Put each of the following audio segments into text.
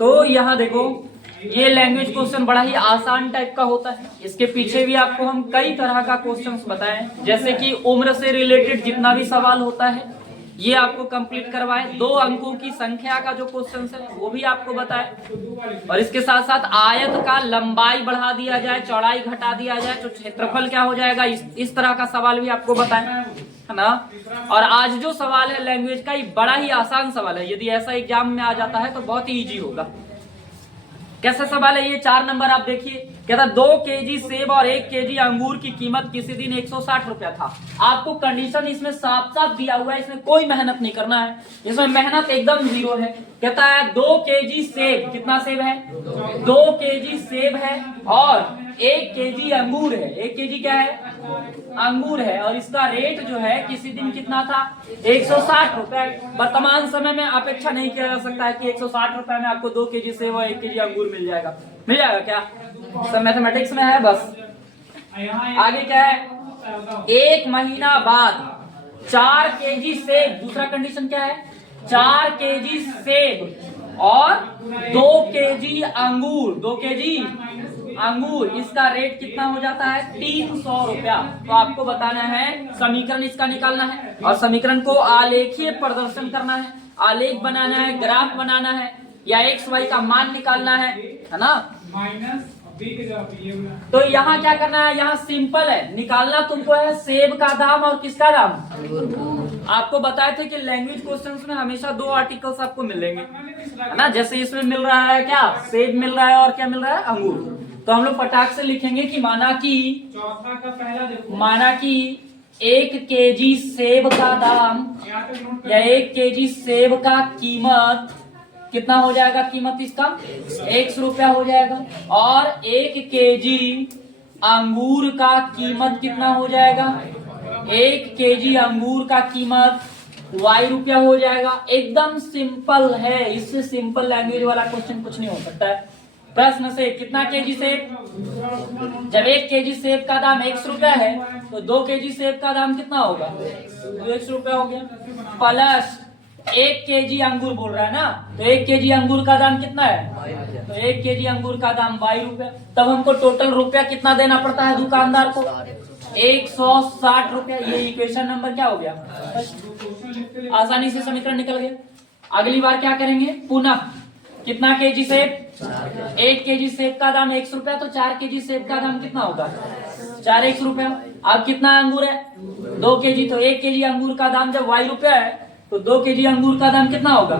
तो यहाँ देखो, ये लैंग्वेज क्वेश्चन बड़ा ही आसान टाइप का होता है। इसके पीछे भी आपको हम कई तरह का क्वेश्चंस बताएं, जैसे कि उम्र से रिलेटेड जितना भी सवाल होता है ये आपको कंप्लीट करवाए। 2 अंकों की संख्या का जो क्वेश्चन है वो भी आपको बताए, और इसके साथ साथ आयत का लंबाई बढ़ा दिया जाए, चौड़ाई घटा दिया जाए तो क्षेत्रफल क्या हो जाएगा, इस तरह का सवाल भी आपको बताएं, है ना। और आज जो सवाल है लैंग्वेज का, ये बड़ा ही आसान सवाल है। यदि ऐसा एग्जाम में आ जाता है तो बहुत ही इजी होगा। कैसा सवाल है ये? 4 नंबर आप देखिए, कहता 2 केजी सेब और 1 केजी अंगूर की कीमत किसी दिन 160 रुपया था। आपको कंडीशन इसमें साफ साफ दिया हुआ है, इसमें कोई मेहनत नहीं करना है, इसमें मेहनत एकदम 0 है। कहता है 2 केजी सेब, कितना सेब है? 2 केजी सेब है और 1 केजी अंगूर है। 1 केजी क्या है? अंगूर है, और इसका रेट जो है किसी दिन कितना था? 160 रुपए। वर्तमान समय में अपेक्षा नहीं किया जा सकता है कि 160 रुपए में आपको 2 केजी सेब और 1 केजी अंगूर मिल जाएगा। मिल जाएगा क्या? सब मैथमेटिक्स में है बस। आगे क्या है? 1 महीना बाद 4 केजी सेब, दूसरा कंडीशन क्या है? 4 केजी सेब और 2 केजी अंगूर, 2 केजी अंगूर, इसका रेट कितना हो जाता है? 300 रुपया। तो आपको बताना है, समीकरण इसका निकालना है, और समीकरण को आलेखीय प्रदर्शन करना है, आलेख बनाना है, ग्राफ बनाना है, या एक्स वाई का मान निकालना है ना। तो यहाँ क्या करना है? यहाँ सिंपल है, निकालना तुमको है सेब का दाम और किसका दाम? आपको बताए थे कि लैंग्वेज क्वेश्चंस में हमेशा 2 आर्टिकल्स आपको मिलेंगे, है ना। जैसे इसमें मिल रहा है क्या? सेब मिल रहा है, और क्या मिल रहा है? अंगूर। तो हम लोग फटाक से लिखेंगे कि माना कि 1 केजी सेब का दाम या 1 केजी सेब का कीमत कितना हो जाएगा? कीमत इसका 100 रुपया हो जाएगा, और 1 केजी अंगूर का कीमत कितना हो जाएगा? 1 केजी अंगूर का कीमत y रुपया हो जाएगा। एकदम सिंपल है, इससे सिंपल लैंग्वेज वाला क्वेश्चन कुछ नहीं हो सकता है। प्रश्न से कितना केजी सेब? जब 1 केजी सेब का दाम 100 रुपया है तो 2 केजी सेब का दाम कितना होगा? 200 रुपया हो गया, प्लस 1 केजी अंगूर बोल रहा है ना, तो 1 केजी अंगूर का दाम कितना है? तो 1 केजी अंगूर का दाम 22 रुपया। तब हमको टोटल रुपया कितना देना पड़ता है दुकानदार को? 160 रुपया। ये इक्वेशन नंबर क्या हो गया? आसानी से समीकरण निकल गया। अगली बार क्या करेंगे? पुनः कितना केजी सेब? 1 केजी सेब का दाम 100 रुपया, तो 4 केजी सेब का दाम कितना होगा? 4 100 रुपया। अब कितना अंगूर है? 2 केजी, तो 1 केजी अंगूर का दाम जब y रुपया है तो 2 केजी अंगूर का दाम कितना होगा?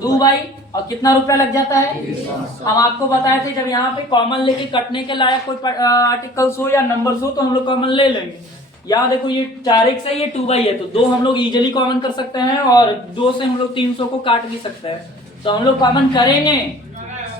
2 बाई, और कितना रुपया लग जाता है? हम आपको बताए थे जब यहाँ पे कॉमन लेके कटने के लायक कोई आर्टिकल्स हो या नंबर्स हो तो हम लोग कॉमन ले लेंगे। यहाँ देखो ये 4x है, ये 2 बाई है, तो 2 हम लोग इजिली कॉमन कर सकते हैं, और 2 से हम लोग 300 को काट भी सकते हैं, तो हम लोग कॉमन करेंगे,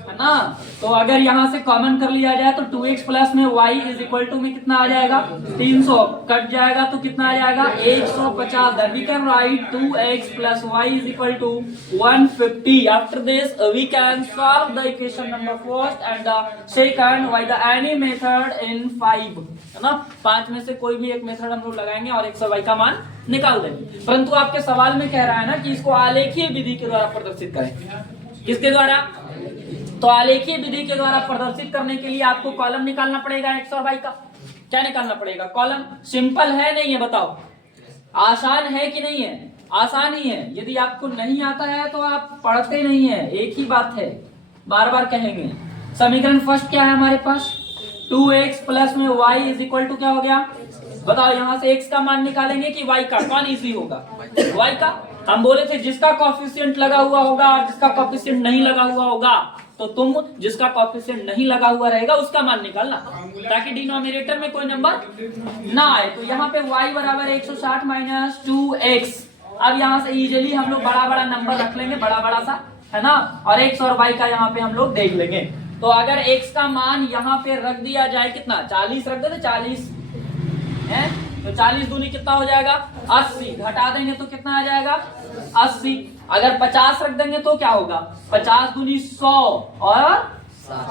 है ना। तो अगर यहाँ से कॉमन कर लिया जाए तो 2x प्लस में y इज इक्वल टू में कितना आ जाएगा? 300 कट जाएगा तो कितना आ जाएगा? 150। That we can write 2x plus y is equal to 150। After this we can solve the equation number first and the second by the any method in 5, है ना। 5 में से कोई भी एक मेथड हम लोग लगाएंगे और x और y का मान निकाल देंगे। परंतु आपके सवाल में कह रहा है ना कि इसको आलेखीय विधि के द्वारा प्रदर्शित करें। किसके द्वारा? तो आलेखीय विधि के द्वारा प्रदर्शित करने के लिए आपको कॉलम निकालना पड़ेगा x और y का। क्या निकालना पड़ेगा? कॉलम। सिंपल है नहीं है? बताओ, आसान है कि नहीं है? आसान ही है। यदि आपको नहीं आता है तो आप पढ़ते नहीं है, एक ही बात है, बार बार कहेंगे। समीकरण फर्स्ट क्या है हमारे पास? 2x प्लस में y इज इक्वल टू क्या हो गया? बताओ, यहाँ से x का मान निकालेंगे कि y का? कौन इजी होगा? y का। हम बोले थे जिसका कॉफिशिएंट लगा हुआ होगा और जिसका कॉफिशिएंट नहीं लगा हुआ होगा, तो तुम जिसका कॉफिशिएंट नहीं लगा हुआ रहेगा उसका मान निकालना, ताकि डिनोमिनेटर में कोई नंबर ना आए। तो यहाँ पे y बराबर 160 माइनस 2x। अब यहाँ से इजीली हम लोग बड़ा बड़ा नंबर रख लेंगे, बड़ा बड़ा सा, है ना, और x और y का यहाँ पे हम लोग देख लेंगे। तो अगर x का मान यहाँ पे रख दिया जाए, कितना? 40 रख देते, 40 है, तो 40 दूनी कितना हो जाएगा? 80। घटा देंगे तो कितना आ जाएगा? 80। अगर 50 रख देंगे तो क्या होगा? 50 दूनी 100 और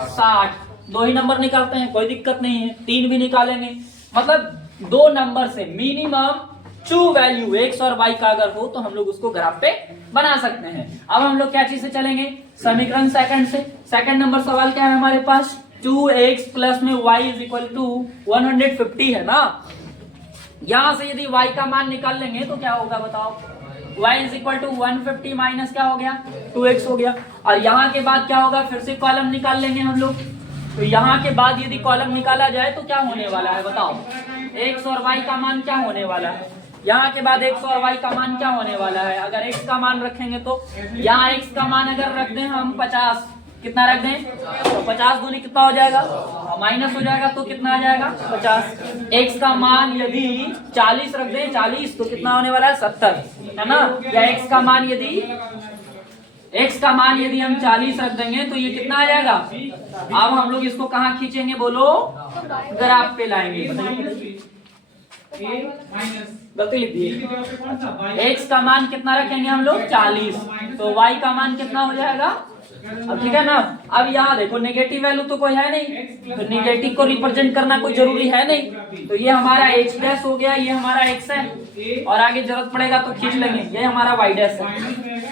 60। 2 ही नंबर निकालते हैं, कोई दिक्कत नहीं है, 3 भी निकालेंगे। मतलब 2 नंबर से मिनिमम ट्रू वैल्यू एक्स और वाई का अगर हो तो हम लोग उसको ग्राफ पे बना सकते हैं। अब हम लोग क्या चीज से चलेंगे, समीकरण सेकंड से। सेकंड नंबर सवाल क्या है हमारे पास, 2x प्लस में y इज इक्वल टू 150 है ना। यहां से यदि y का मान निकाल लेंगे तो क्या होगा बताओ, y is equal to 150 minus क्या हो गया 2x हो गया। और यहाँ के बाद क्या होगा, फिर से कॉलम निकाल लेंगे हम लोग। तो यहाँ के बाद यदि कॉलम निकाला जाए तो क्या होने वाला है बताओ, x और y का मान क्या होने वाला है। यहाँ के बाद x और y का मान क्या होने वाला है, अगर x का मान रखेंगे तो यहाँ x का मान अगर रख दें हम 50, कितना रख दें तो 50 दूनी कितना हो जाएगा, माइनस हो जाएगा तो कितना आ जाएगा 50। x का मान यदि 40 रख दें 40 तो कितना होने वाला है 70 है ना। या x का मान यदि हम 40 रख देंगे तो ये कितना आ जाएगा। अब हम लोग इसको कहाँ खींचेंगे बोलो, ग्राफ पे लाएंगे। गलती लिख दिए, x का मान कितना रखेंगे हम लोग 40, तो y का मान कितना हो जाएगा। अब ठीक है ना। अब यहाँ देखो नेगेटिव वैल्यू तो कोई है नहीं, तो नेगेटिव को रिप्रेजेंट करना कोई जरूरी है नहीं, तो ये हमारा h डैश हो गया, ये हमारा x है, और आगे जरूरत पड़ेगा तो खींच लेंगे, ये हमारा y डैश है।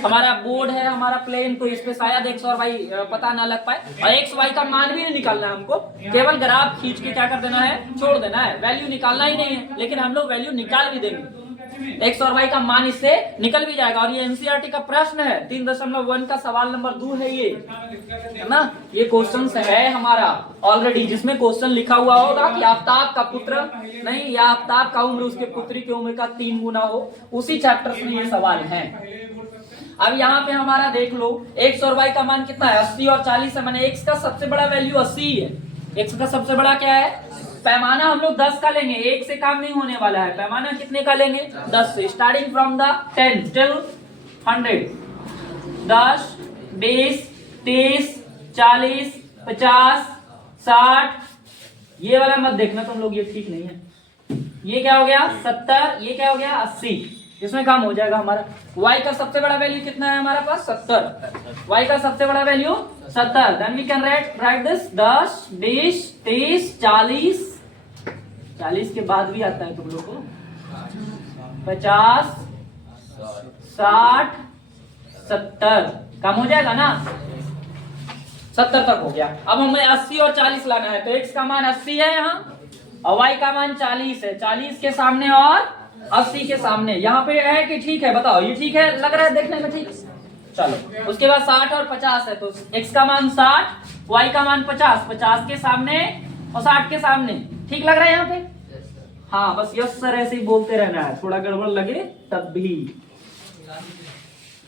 हमारा बोर्ड है हमारा प्लेन, तो इस पे शायद x और y पता ना लग पाए, और x y का मान भी नहीं निकालना है हमको, केवल ग्राफ खींच के क्या कर देना है, छोड़ देना है, वैल्यू निकालना ही नहीं है। लेकिन हम लोग वैल्यू निकाल भी देंगे, x और y का मान इससे निकल भी जाएगा। और ये एनसीईआरटी का प्रश्न है, 3.1 का सवाल नंबर 2 है ये, है ना। ये क्वेश्चन है हमारा ऑलरेडी, जिसमें क्वेश्चन लिखा हुआ होगा कि आफ्ताब का पुत्र नहीं, या आफ्ताब का उम्र उसके पुत्री की उम्र का 3 गुना हो, उसी चैप्टर से ये सवाल है। अब यहाँ पे हमारा देख लो x और y का मान कितना है 80 और 40 है, मैंने x का सबसे बड़ा वैल्यू 80 है, x का सबसे बड़ा क्या है, पैमाना हम लोग 10 का लेंगे, 1 से काम नहीं होने वाला है। पैमाना कितने का लेंगे 10 से, स्टार्टिंग फ्रॉम द 10 टिल 100, 10 20 30 40 50 60, ये वाला मत देखना तुम लोग, ये ठीक नहीं है। ये क्या हो गया 70, ये क्या हो गया 80, इसमें काम हो जाएगा हमारा। y का सबसे बड़ा वैल्यू कितना है हमारे पास 70, y का सबसे बड़ा value 70, then we can write this 10 20 30 40, 40 के बाद भी आता है तुम लोग को 50 60 70, कम हो जाएगा ना, 70 तक हो गया। अब हमें 80 और 40 लाना है, तो x का मान 80 है यहाँ, और y का मान 40 है, 40 के सामने और 80 के सामने, यहाँ पे है कि ठीक है बताओ, ये ठीक है लग रहा है देखने में, ठीक। चलो उसके बाद 60 और 50 है, तो x का मान 60, y का मान 50, 50 के सामने और 60 के सामने, ठीक लग रहा है यहाँ पे। हाँ बस यस सर ऐसे ही बोलते रहना है, थोड़ा गड़बड़ लगे तब भी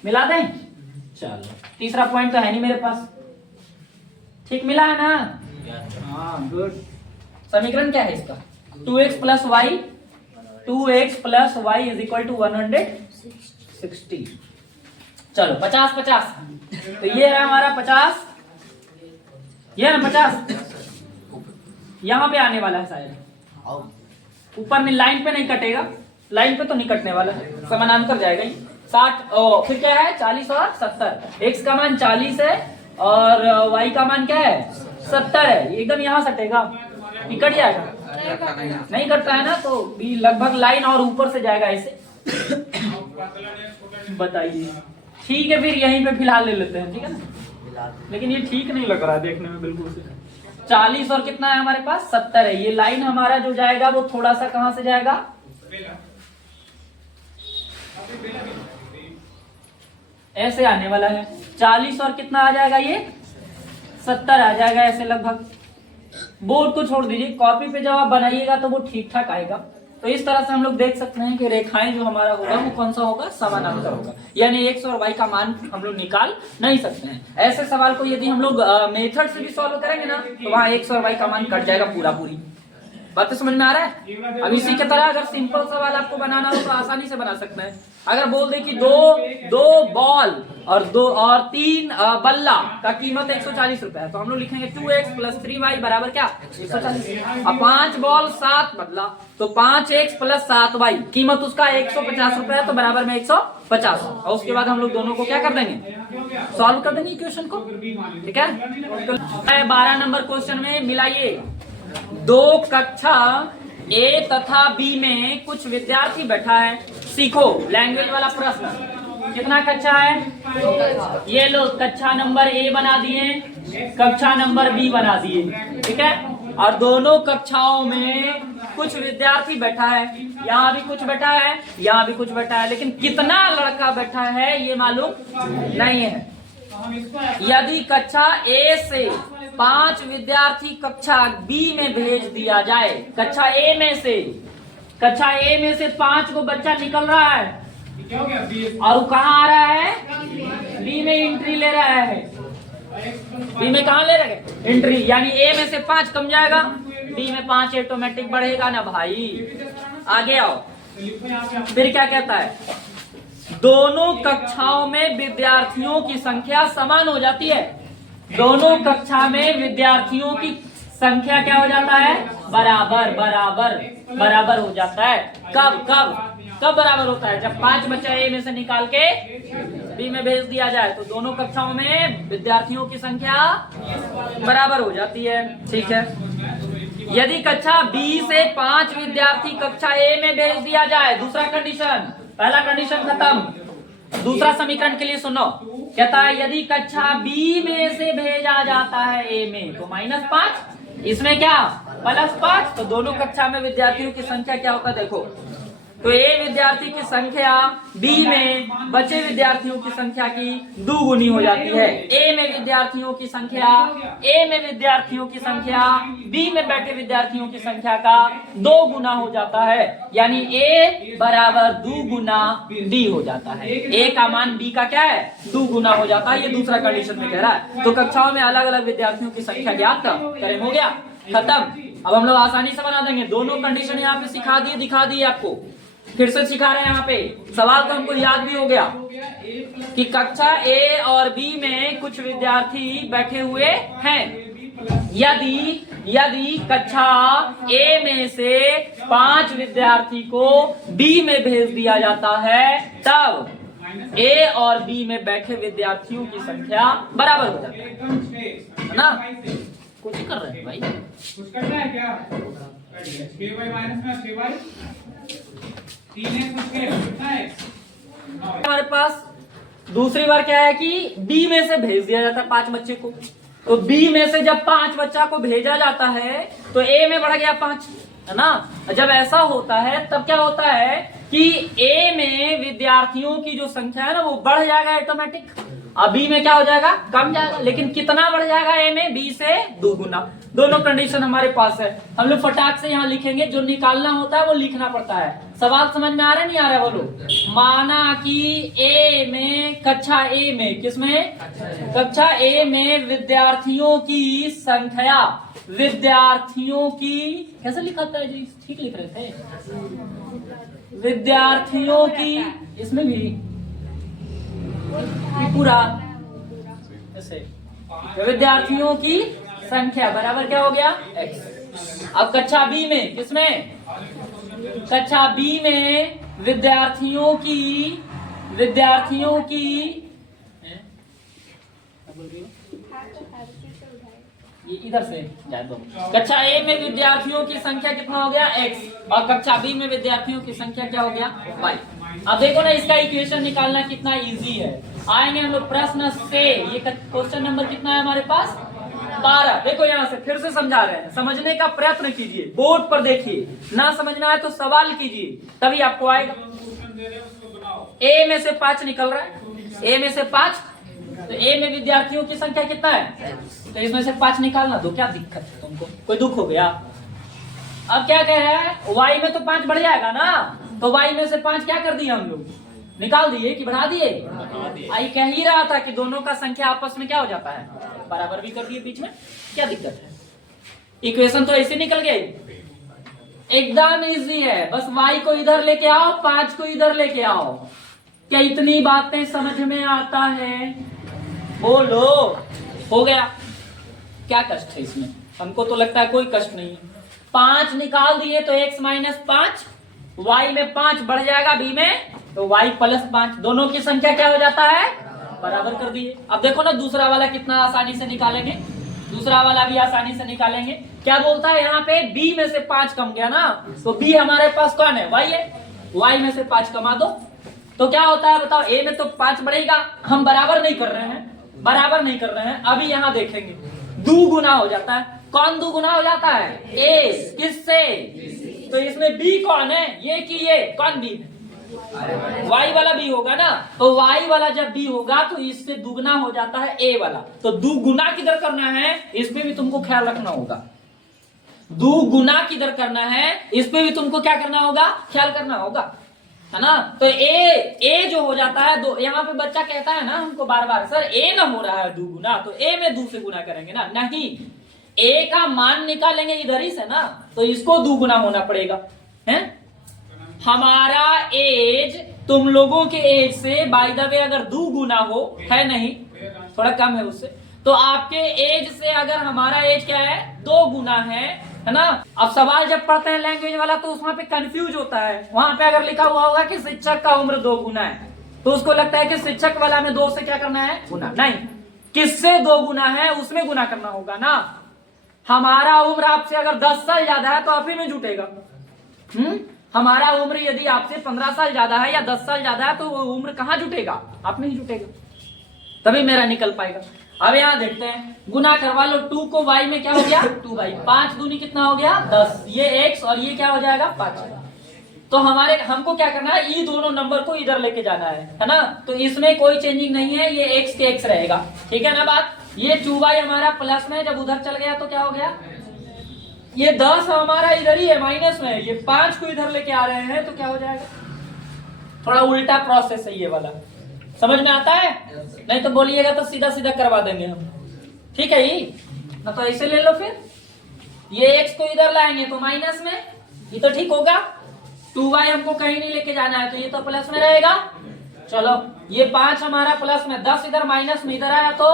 मिला दें। चलो तीसरा पॉइंट तो है नहीं मेरे पास, ठीक मिला है ना। हाँ गुड। समीकरण क्या है इसका, 2x plus y, 2x plus y is equal to 160। चलो 50 50, तो ये है हमारा 50, ये है ना 50, यहाँ पे आने वाला है शायद, ऊपर में लाइन पे नहीं कटेगा, लाइन पे तो नहीं कटने वाला है, समानांतर जाएगा ये 60। फिर क्या है 40 और 70, x का मान 40 है और y का मान क्या है 70 है, एकदम यहाँ सटेगा, कट जाएगा, नहीं कटता है ना, तो भी लगभग लाइन और ऊपर से जाएगा ऐसे। बताइए ठीक है, फिर यहीं पे फिलहाल ले लेते हैं, ठीक है ना, लेकिन ये ठीक नहीं लग रहा है देखने में बिल्कुल से। 40 और कितना है हमारे पास 70 है, ये लाइन हमारा जो जाएगा वो थोड़ा सा कहां से जाएगा, ऐसे आने वाला है। 40 और कितना आ जाएगा, ये 70 आ जाएगा ऐसे लगभग। बोर्ड को छोड़ दीजिए, कॉपी पे जब आप बनाइएगा तो वो ठीक ठाक आएगा। तो इस तरह से हम लोग देख सकते हैं कि रेखाएं जो हमारा होगा वो कौन सा होगा, समानांतर होगा, यानी x और y का मान हम लोग निकाल नहीं सकते हैं। ऐसे सवाल को यदि हम लोग मेथड से भी सॉल्व करेंगे ना, तो वहाँ x और y का मान कट जाएगा पूरा पूरी। बात तो समझ में आ रहा है। अब इसी की तरह अगर सिंपल सवाल आपको बनाना हो तो आसानी से बना सकते हैं। अगर बोल दे कि दो बॉल और 3 बल्ला का कीमत 140 रुपए है, तो हम लोग लिखेंगे 2x प्लस 3y बराबर क्या 140। अब 5 बॉल 7 बल्ला, तो 5x प्लस 7y, कीमत उसका 150 रुपए है, तो बराबर में 150। और उसके बाद हम लोग दोनों को क्या कर देंगे, सॉल्व कर देंगे इक्वेशन को, ठीक है। 12 नंबर क्वेश्चन में मिलाइए 2 कक्षा ए तथा बी में कुछ विद्यार्थी बैठा है। सीखो लैंग्वेज वाला प्रश्न। कितना कक्षा है? ये लो, कक्षा नंबर ए बना दिए, कक्षा नंबर बी बना दिए, ठीक है। और दोनों कक्षाओं में कुछ विद्यार्थी बैठा है, यहाँ भी कुछ बैठा है, यहाँ भी कुछ बैठा है, लेकिन कितना लड़का बैठा है ये मालूम नहीं है। यदि कक्षा ए से 5 विद्यार्थी कक्षा बी में भेज दिया जाए, कक्षा ए में से 5 को बच्चा निकल रहा है और वो कहाँ आ रहा है? बी में एंट्री ले रहा है। बी में कहाँ ले रहे? एंट्री, यानी ए में से 5 कम जाएगा, बी में 5 ऑटोमेटिक बढ़ेगा ना भाई। आगे आओ, फिर क्या कहता है? दोनों कक्षाओं में विद्यार्थियों की संख्या समान हो जाती है। दोनों कक्षा में विद्यार्थियों की संख्या क्या हो जाता है? बराबर हो जाता है। कब बराबर होता है? जब 5 बच्चा ए में से निकाल के बी में भेज दिया जाए तो दोनों कक्षाओं में विद्यार्थियों की संख्या बराबर हो जाती है, ठीक है। यदि कक्षा बी से 5 विद्यार्थी कक्षा ए में भेज दिया जाए, दूसरा कंडीशन, पहला कंडीशन खत्म। दूसरा समीकरण के लिए सुनो, कहता है यदि कक्षा बी में से भेजा जाता है ए में तो -5, इसमें क्या +5, तो दोनों कक्षा में विद्यार्थियों की संख्या क्या होता है? देखो, तो ए विद्यार्थी की संख्या बी में बचे विद्यार्थियों की संख्या की 2 गुनी हो जाती है। ए में विद्यार्थियों की संख्या बी में बैठे विद्यार्थियों की संख्या का 2 गुना हो जाता है, यानी ए बराबर 2 गुना डी हो जाता है। ए का मान बी का क्या है? 2 गुना हो जाता है। ये दूसरा कंडीशन में कह रहा है। तो कक्षाओं में अलग अलग विद्यार्थियों की संख्या ज्ञात करें, हो गया, खत्म। अब हम लोग आसानी से बना देंगे। दोनों कंडीशन यहाँ पे सिखा दिए, दिखा दिए आपको, फिर से सिखा रहे हैं। यहाँ पे सवाल तो हमको याद भी हो गया कि कक्षा ए और बी में कुछ विद्यार्थी बैठे हुए हैं। यदि कक्षा ए में से 5 विद्यार्थी को बी में भेज दिया जाता है, तब ए और बी में बैठे विद्यार्थियों की संख्या बराबर हो जाती है ना। कुछ कर रहे हैं भाई, कुछ कर रहा है क्या? 6y हमारे पास दूसरी बार क्या है कि बी में से भेज दिया जाता है 5 बच्चे को। तो बी में से जब 5 बच्चा को भेजा जाता है तो ए में बढ़ गया 5, है ना। जब ऐसा होता है तब क्या होता है कि ए में विद्यार्थियों की जो संख्या है ना वो बढ़ जाएगा ऑटोमेटिक, और बी में क्या हो जाएगा? कम जाएगा। लेकिन कितना बढ़ जाएगा? ए में बी से 2 गुना। दोनों कंडीशन हमारे पास है। हम लोग फटाक से यहाँ लिखेंगे, जो निकालना होता है वो लिखना पड़ता है। सवाल समझ में आ रहा है नहीं आ रहा है? बोलो। माना कि ए में, कक्षा ए में, किसमें? कक्षा ए में विद्यार्थियों की संख्या, विद्यार्थियों की, कैसे लिखा था जी? ठीक लिख रहे थे, विद्यार्थियों की, इसमें भी पूरा ऐसे, विद्यार्थियों की संख्या बराबर क्या हो गया? x। अब कक्षा बी में, किसमें? कक्षा बी में विद्यार्थियों की ये इधर से जाए दो। कक्षा ए में विद्यार्थियों की संख्या कितना हो गया? x, और कक्षा बी में विद्यार्थियों की संख्या क्या हो गया? y। अब देखो ना, इसका इक्वेशन निकालना कितना इजी है। आएंगे हम लोग प्रश्न से। ये क्वेश्चन नंबर कितना है हमारे पास? 12। देखो यहाँ से फिर से समझा रहे हैं, समझने का प्रयत्न कीजिए, बोर्ड पर देखिए, ना समझना है तो सवाल कीजिए, तभी आपको आएगा। ए में से 5 निकल रहा है, ए में से 5, तो ए में विद्यार्थियों की संख्या कितना है? तो इसमें से 5 निकालना दो, क्या दिक्कत है तुमको? कोई दुख हो गया? अब क्या कह रहा है? वाई में तो 5 बढ़ जाएगा ना, तो वाई में से 5 क्या कर दिए हम लोग? निकाल दिए कि बढ़ा दिए? आई कह ही रहा था कि दोनों का संख्या आपस में क्या हो जाता है? बराबर भी कर दिए बीच में, क्या दिक्कत है? इक्वेशन तो ऐसे निकल गई, एकदम इजी है। बस y को इधर लेके आओ, 5 को इधर लेके आओ। क्या इतनी बातें समझ में आता है? बोलो, हो गया। क्या कष्ट है इसमें? हमको तो लगता है कोई कष्ट नहीं है। 5 निकाल दिए तो x - 5, y में 5 बढ़ जाएगा b में, तो y + 5, दोनों की संख्या क्या हो जाता है? बराबर कर दिए। अब देखो ना दूसरा वाला कितना आसानी से निकालेंगे। दूसरा वाला भी आसानी से निकालेंगे। क्या बोलता है यहाँ पे, b में से 5 कम गया ना, तो b हमारे पास कौन है, y है, y में से 5 कमा दो तो क्या होता है बताओ, a में तो 5 बढ़ेगा, हम बराबर नहीं कर रहे हैं, बराबर नहीं कर रहे हैं, अभी यहाँ देखेंगे दुगुना हो जाता है। कौन दुगुना हो जाता है, a, किससे, तो इसमें b कौन है, ये कि ये, कौन b, y वाला b होगा ना, तो y वाला जब b होगा तो इससे दुगना हो जाता है a वाला, तो दुगुना किधर करना है, इस पे भी तुमको ख्याल रखना होगा, दुगुना किधर करना है, इस पे भी तुमको क्या करना होगा, ख्याल करना होगा, है ना। तो a जो हो जाता है दो, यहाँ पे बच्चा कहता है ना हमको बार बार, सर a ना हो रहा है दुगुना, तो a में 2 से गुना करेंगे ना, नहीं, a का मान निकालेंगे इधर ही से ना, तो इसको दुगुना होना पड़ेगा, है। हमारा एज तुम लोगों के एज से बाय द वे अगर दुगुना हो, है नहीं, थोड़ा कम है उससे, तो आपके एज से अगर हमारा एज क्या है, 2 गुना है ना। अब सवाल जब पढ़ते हैं लैंग्वेज वाला तो उसमें पे कंफ्यूज होता है, वहां पे अगर लिखा हुआ होगा कि शिक्षक का उम्र 2 गुना है, तो उसको लगता है कि शिक्षक वाला में 2 से क्या करना है, गुना, नहीं, किससे 2 गुना है उसमें गुना करना होगा ना। हमारा उम्र आपसे अगर 10 साल ज्यादा है तो आप ही में जुटेगा, हमारा उम्र यदि आपसे 15 साल ज्यादा है या 10 साल ज्यादा है तो वो उम्र कहाँ जुटेगा, आप में ही जुटेगा, तभी मेरा निकल पाएगा। अब यहाँ देखते हैं, गुना करवा लो, 2 को y में क्या हो गया, 2y, 5 दूनी कितना हो गया 10, ये x और ये क्या हो जाएगा 5। तो हमको क्या करना है, ये दोनों नंबर को इधर लेके जाना है ना, तो इसमें कोई चेंजिंग नहीं है, ये x के x रहेगा, ठीक है ना बात। ये 2y हमारा प्लस में, जब उधर चल गया तो क्या हो गया, ये 10 हमारा इधर ही है माइनस में, ये 5 को इधर लेके आ रहे हैं तो क्या हो जाएगा, थोड़ा उल्टा प्रोसेस है ये वाला, समझ में आता है, नहीं तो बोलिएगा तो सीधा सीधा करवा देंगे हम, ठीक है, ये ना तो ऐसे ले लो, फिर ये x को इधर लाएंगे तो माइनस में, ये तो ठीक होगा, 2y हमको कहीं नहीं लेके जाना है तो ये तो प्लस में रहेगा, चलो ये 5 हमारा प्लस में, 10 इधर माइनस में, इधर आया तो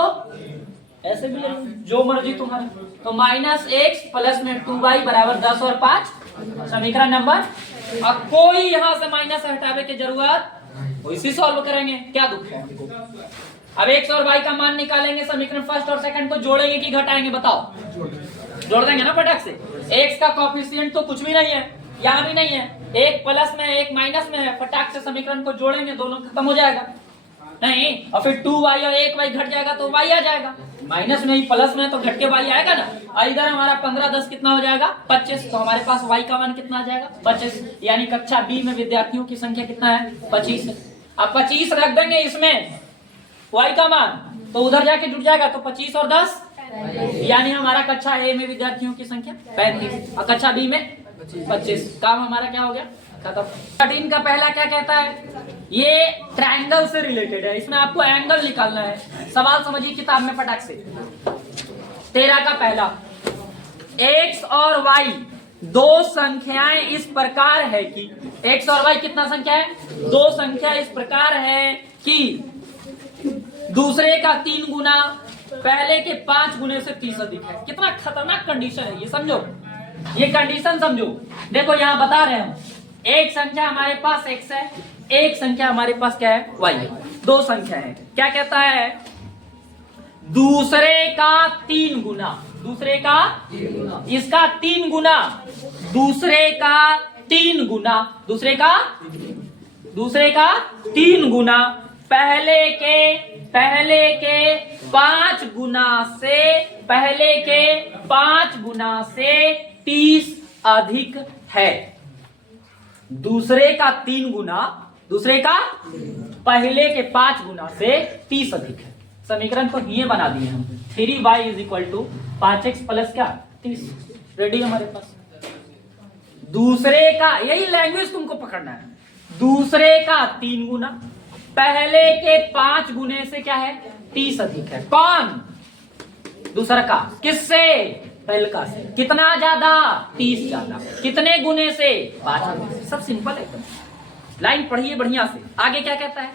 ऐसे भी ले लो, जो मर्जी तुम्हारा, तो माइनस x प्लस में 2y बराबर 10 और 5, समीकरण नंबर। अब कोई यहां से माइनस हटावे की जरूरत, इसी सॉल्व करेंगे, क्या दुख है। अब x और y का मान निकालेंगे, समीकरण फर्स्ट और सेकंड को जोड़ेंगे कि घटाएंगे, बताओ, जोड़ देंगे ना फटाक से। x का कोफिशिएंट तो कुछ भी नहीं है, यहाँ भी नहीं है, एक प्लस में एक माइनस में है, फटाक से समीकरण को जोड़ेंगे, दोनों खत्म हो जाएगा, नहीं, और फिर 2y और 1y घट जाएगा तो y आ जाएगा, माइनस में ही प्लस में तो घट के y आएगा ना, और इधर हमारा 15 10 कितना हो जाएगा 25, तो हमारे पास y का मान कितना आ जाएगा 25, यानी कक्षा बी में विद्यार्थियों की संख्या कितना है 25 है। अब 25 रख देंगे इसमें y का मान, तो उधर जाके जुट जाएगा, तो 25 और 10 यानी हमारा कक्षा ए में विद्यार्थियों की संख्या 35 और कक्षा बी में 25, काम हमारा क्या हो गया खत्म। 13 का पहला क्या कहता है, ये ट्रायंगल से रिलेटेड है, इसमें आपको एंगल निकालना है, सवाल समझिए किताब में फटाक से। 13 का पहला, x और y दो संख्याएं इस प्रकार है कि, x और y कितना संख्या है, दो संख्या इस प्रकार है कि दूसरे का 3 गुना, पहले के 5 गुने से 30 अधिक है। कितना खतरनाक कंडीशन है ये, समझो, ये कंडीशन समझो। देखो यहाँ बता रहे हैं, एक संख्या हमारे पास x है, एक संख्या हमारे पास क्या है y है, दो संख्या है, क्या कहता है, दूसरे का 3 गुना, दूसरे का इसका 3 गुना, दूसरे का 3 गुना, दूसरे का 3 गुना, पहले के 5 गुना से, पहले के 5 गुना से 30 अधिक है। दूसरे का 3 गुना, दूसरे का पहले के 5 गुना से 30 अधिक है। समीकरण को ये बना दिए हम, 3y = 5x प्लस क्या 30, रेडी हमारे पास। दूसरे का, यही लैंग्वेज तुमको पकड़ना है, दूसरे का 3 गुना, पहले के 5 गुने से क्या है 30 अधिक है। कौन, दूसरा का, किससे, पहले का से, कितना ज्यादा 30 ज्यादा, कितने गुने से 5 गुने से। सब सिंपल है एकदम, लाइन पढ़िए बढ़िया से। आगे क्या कहता है,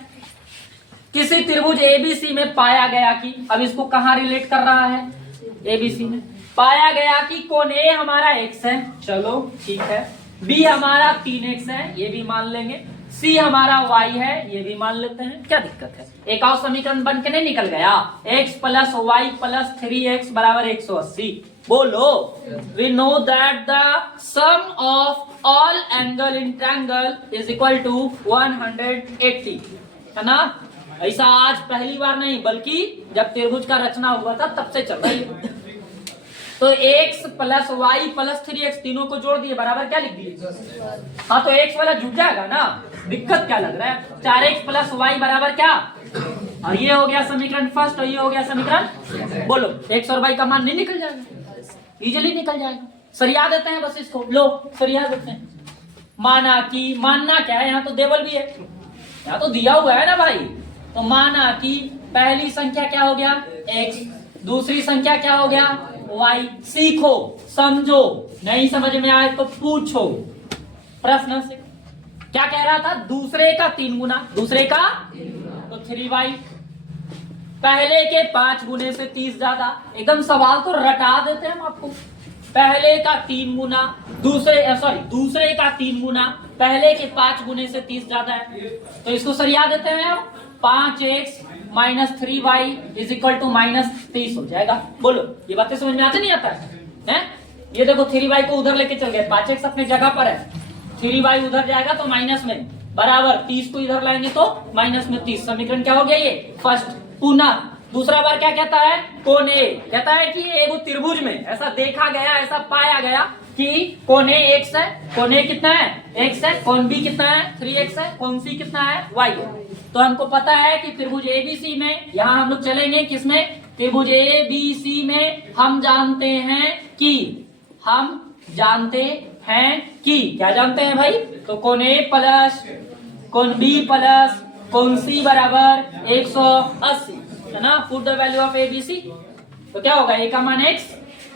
किसी त्रिभुज एबीसी में पाया गया कि, अब इसको कहां रिलेट कर रहा है, एबीसी में पाया गया कि कोण ए हमारा x है, चलो ठीक है, बी हमारा 3x है, ये भी मान लेंगे, सी हमारा y है, ये भी मान लेते हैं, क्या दिक्कत है। एक और समीकरण बन के नहीं निकल गया, x plus Y plus 3x बराबर 180। बोलो, we know that the sum of all angle in triangle is equal to 180, है ना। ऐसा आज पहली बार नहीं, बल्कि जब त्रिभुज का रचना हुआ था तब से चल रहा है। तो x plus Y plus 3x तीनों को जोड़ दिए, बराबर क्या लिख दिए। हाँ, तो x वाला जुट जाएगा ना, दिक्कत क्या लग रहा है। 4x प्लस वाई बराबर क्या, और ये हो गया समीकरण फर्स्ट और ये हो गया समीकरण। बोलो, x और y का मान नहीं निकल जाएगा, इजीली निकल जाएगा। सरिया देते हैं बस इसको, लो सरिया देते हैं। माना कि, मानना क्या है, यहाँ तो देवल भी है, यहाँ तो दिया हुआ है ना भाई। तो माना कि पहली संख्या क्या हो गया x, दूसरी संख्या क्या हो गया y। सीखो, समझो, नहीं समझ में आए तो पूछो प्रश्न से। क्या कह रहा था, दूसरे का 3 गुना, दूसरे का तो 3y, पहले के 5 गुने से 30 ज्यादा। एकदम सवाल तो रटा देते हैं हम आपको। पहले का 3 गुना, दूसरे का 3 गुना, पहले के 5 गुने से 30 ज्यादा है, तो इसको सरिया देते हैं हम। 5x minus 3y is equal to minus 30 हो जाएगा। बोलो, ये बातें समझ में आते नहीं आता है? ये देखो 3y को उधर लेके चल गए, 5x अपने जगह पर है, 3y उधर जाएगा तो माइनस में, बराबर 30 को इधर लाएंगे तो माइनस में 30। समीकरण क्या हो गया ये फर्स्ट। पुनः दूसरा बार क्या कहता है, कोण ए, कहता है कि एक त्रिभुज में ऐसा देखा गया, ऐसा पाया गया कि कोण ए x है, कोण ए कितना है x है, कोण बी कितना है 3x है, कोण सी कितना है y है। तो हमको पता है कि त्रिभुज एबीसी में, यहाँ हम लोग चलेंगे किसमें, त्रिभुज एबीसी में हम जानते हैं कि क्या जानते हैं भाई, तो कोण ए प्लस कोण बी प्लस कोण सी बराबर 180, है ना। Put the value of ABC, तो क्या होगा, ए का मान x,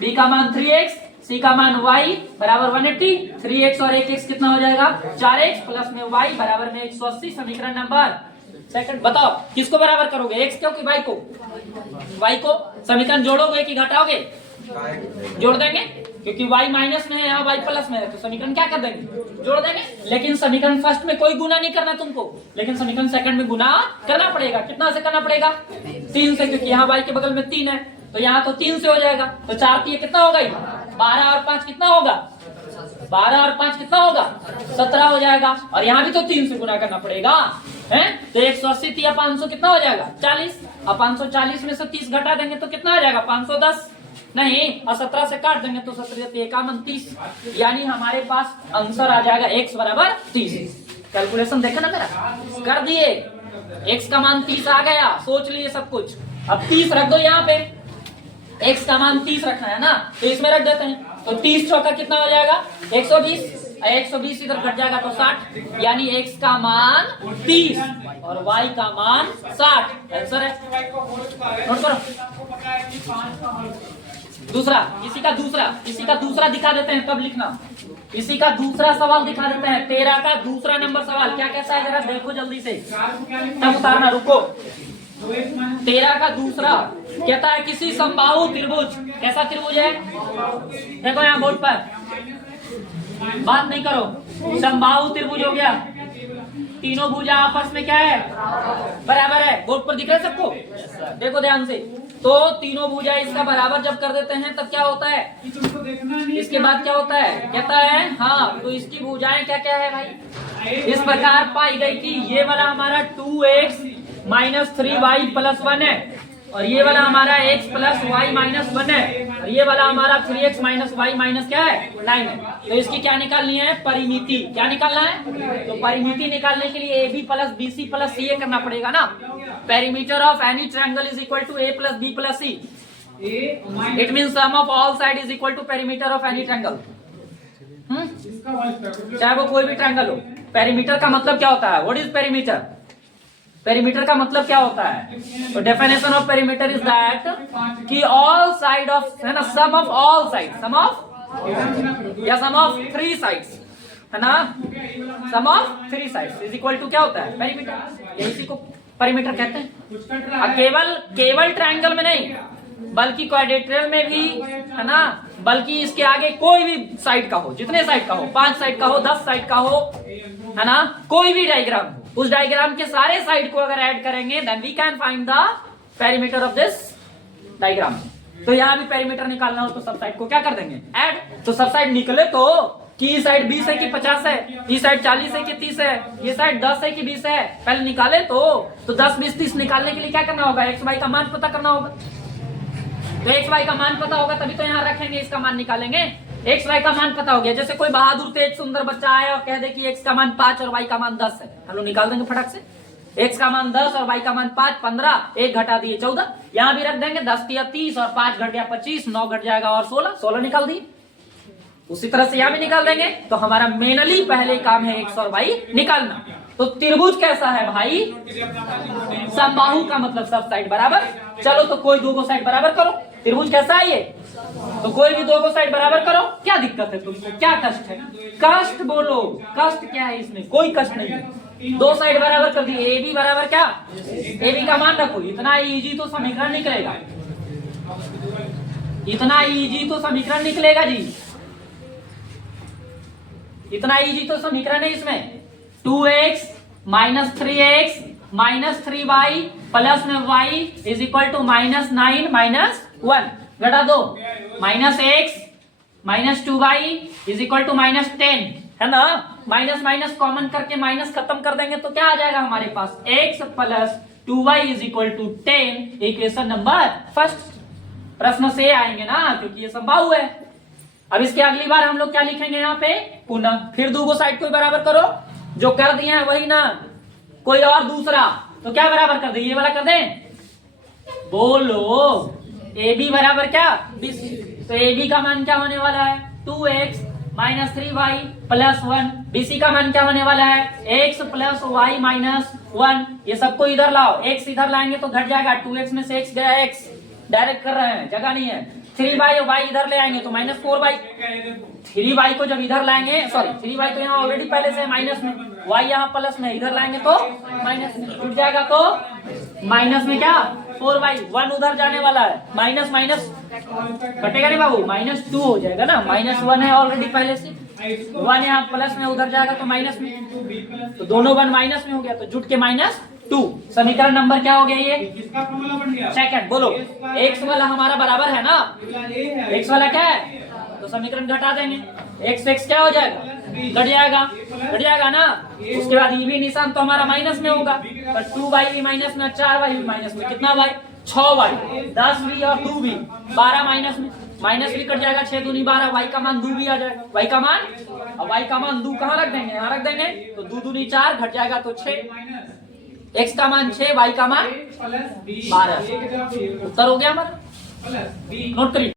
बी का मान 3x, सी का मान y बराबर 180, 3x और 1x कितना हो जाएगा 4x प्लस में y बराबर में 180। समीकरण नंबर सेकंड। बताओ किसको बराबर करोगे, x को कि y को, y को। समीकरण जोड़ोगे कि घटाओगे, जोड़ देंगे, क्योंकि y माइनस में है, यहाँ y प्लस में है, तो समीकरण क्या कर देंगे, जोड़ देंगे। लेकिन समीकरण फर्स्ट में कोई गुना नहीं करना तुमको, लेकिन समीकरण सेकंड में गुना करना पड़ेगा। कितना से करना पड़ेगा, 3 से, क्योंकि यहाँ y के बगल में 3 है, तो यहाँ तो 3 से हो जाएगा। तो 4 3 कितना होगा, 12 और 5 कितना होगा, 12 और 5 कितना होगा 17 हो जाएगा। और यहाँ भी तो 3 से गुना करना पड़ेगा, है। तो 180 या 500 कितना हो जाएगा 40, और 540 में से 30 घटा देंगे तो कितना आ जाएगा 510, नहीं, और 17 से काट देंगे तो 17 30, यानी हमारे पास आंसर आ जाएगा x बराबर 30। कैलकुलेशन देखा ना मेरा, कर दिए, x का मान 30 आ गया, सोच लिए सब कुछ। अब 30 रख दो यहाँ पे, x का मान 30 रखना है ना, तो इसमें रख देते हैं। तो 30 चौका कितना हो जाएगा 120, 120 इधर घट जाएगा तो 60, यानी x का मान 30 और y का मान 60। आंसर है, नोट करो। दूसरा, इसी का दूसरा दिखा देते हैं, तब लिखना। इसी का दूसरा सवाल दिखा देते हैं, 13 का दूसरा नंबर सवाल क्या कैसा है, जरा देखो जल्दी से, तब उतारना, रुको। 13 का दूसरा कहता है किसी समबाहु त्रिभुज, कैसा त्रिभुज है, देखो यहाँ बोर्ड पर, बात नहीं करो, समबाहु त्रिभुज हो गया, तीनों भुजा आपस में क्या है, बराबर है। बोर्ड पर दिख रहा है सबको, देखो ध्यान से। तो तीनों भुजा इसका बराबर जब कर देते हैं तब क्या होता है, इसके बाद क्या होता है, कहता है हाँ, तो इसकी भुजाएं क्या क्या है भाई, इस प्रकार पाई गई कि ये वाला हमारा 2x माइनस 3y प्लस 1 है, और ये वाला हमारा x प्लस वाई माइनस 1 है, और ये वाला हमारा 3x माइनस वाई माइनस क्या है 9 है। तो इसकी क्या निकालनी है, परिमिति। क्या निकालना है, तो परिमिति निकालने के लिए AB plus BC plus CA करना पड़ेगा ना। Perimeter of any triangle is equal to A plus B plus C, it mean sum of all side is equal to perimeter of any triangle. चाहे वो कोई भी ट्रायंगल हो। Perimeter का मतलब क्या होता है, व्हाट इज पेरीमीटर, पेरीमीटर का मतलब क्या होता है, तो definition of perimeter is that कि ऑल साइड ऑफ, है ना, sum of all side, sum of या सम ऑफ 3 साइड्स, है ना, sum of 3 sides is equal to क्या होता है पेरीमीटर, इसी को पेरीमीटर कहते हैं। केवल ट्रायंगल में नहीं, बल्कि क्वाड्रेट्रल में भी, है ना, बल्कि इसके आगे कोई भी साइड का हो, जितने साइड का हो, 5 साइड का हो, 10 साइड का हो, है ना, कोई भी डायग्राम हो, उस डायग्राम के सारे साइड को अगर ऐड करेंगे then we can find the perimeter of this diagram. तो यहाँ भी पेरीमीटर निकालना हो तो सब साइड को क्या कर देंगे, ऐड। तो सब साइड निकले तो कि ये साइड 20 है कि 50 है, ये साइड 40 है कि 30 है, ये साइड 10 है कि 20 है, पहले निकाले तो 10, 20, 30 निकालने के लिए क्या करना होगा, एक्स वाई का मान पता करना होगा। तो एक्स वाई का मान पता होगा तभी तो यहाँ रखेंगे, इसका मान निकालेंगे। एक्स वाई का मान पता हो गया, जैसे कोई बहादुर तेज सुंदर बच्चा आए और कह दे कि एक्स का मान 5 और वाई का मान 10 है, हम लोग निकाल देंगे फटक से। एक्स का मान 10 और वाई का मान 5, 15, 1 घटा दिए 14, यहाँ भी रख देंगे 10 या 30 और 5 घट गया 25, 9 घट जाएगा और 16 निकाल दिए। उसी तरह से यहाँ भी निकाल देंगे। तो हमारा मेनली पहले काम है एक्स और वाई निकालना। तो त्रिभुज कैसा है भाई, समबाहु का मतलब सब साइड बराबर। चलो तो कोई दो साइड बराबर करो। त्रिभुज कैसा है ये, तो कोई भी दो साइड बराबर करो। क्या दिक्कत है तुमको, क्या कष्ट है, कष्ट बोलो, कष्ट क्या है इसमें, कोई कष्ट नहीं है। दो साइड बराबर कर दिए, ए बी बराबर क्या, ए बी का मान रखो। इतना इजी तो समीकरण निकलेगा, इतना इजी तो समीकरण निकलेगा जी, इतना इजी तो समीकरण है इसमें। 2x minus 3x minus 3y plus में y इज इक्वल टू -9 -1 घटा दो, minus x minus 2y is equal to -10, है ना। माइनस माइनस कॉमन करके माइनस खत्म कर देंगे तो क्या आ जाएगा हमारे पास, x plus 2y is equal to 10। Equation number first. प्रश्न से आएंगे ना, क्योंकि ये समबाहु है। अब इसके अगली बार हम लोग क्या लिखेंगे यहाँ पे, पुनः फिर दो साइड को बराबर करो, जो कर दिए हैं वही ना, कोई और दूसरा। तो क्या बराबर कर दे, ये वाला कर दें, बोलो। ए बी बराबर क्या, 20। तो ए बी का मान क्या होने वाला है, 2x minus 3y plus 1। BC का मान क्या होने वाला है, x प्लस y माइनस 1। ये सबको इधर लाओ, x इधर लाएंगे तो घट जाएगा, 2x में से x गया, x डायरेक्ट कर रहे हैं, जगह नहीं है। 3y और y इधर ले आएंगे तो -4y। 3y को जब इधर लाएंगे, सॉरी 3y तो यहाँ ऑलरेडी पहले से माइनस में, y यहाँ प्लस में, इधर लाएंगे तो माइनस में छूट जाएगा, तो माइनस में क्या 4y, 1 उधर जाने वाला है, माइनस माइनस कटेगा नहीं बाबू, -2 हो जाएगा ना, -1 है ऑलरेडी पहले से, 1 यहाँ प्लस में उधर जाएगा तो माइनस में, तो दोनों 1 माइनस में हो गया, तो जुट के -2। समीकरण नंबर क्या हो गया ये, किसका फॉर्मूला बन गया, सेकंड। बोलो, x वाला हमारा बराबर है ना, x वाला क्या है, तो समीकरण घटा देंगे, x क्या हो जाएगा, घट जाएगा, घट जाएगा ना। उसके बाद ये भी निशान तो हमारा माइनस में होगा, पर 2y भी माइनस में, 4y भी माइनस में, कितना y, 6y, 10 भी और 2 भी, 12 माइनस में, माइनस भी कट जाएगा, 6 दूनी 12, y का मान 2 भी आ जाएगा, y का मान, और y का मान 2 कहाँ रख देंगे, यहाँ रख देंगे, तो 2 दूनी 4 घट जाएगा तो 6, x का मान 6, y का मान 12। उत्तर हो गया हमारा, नोट करिए।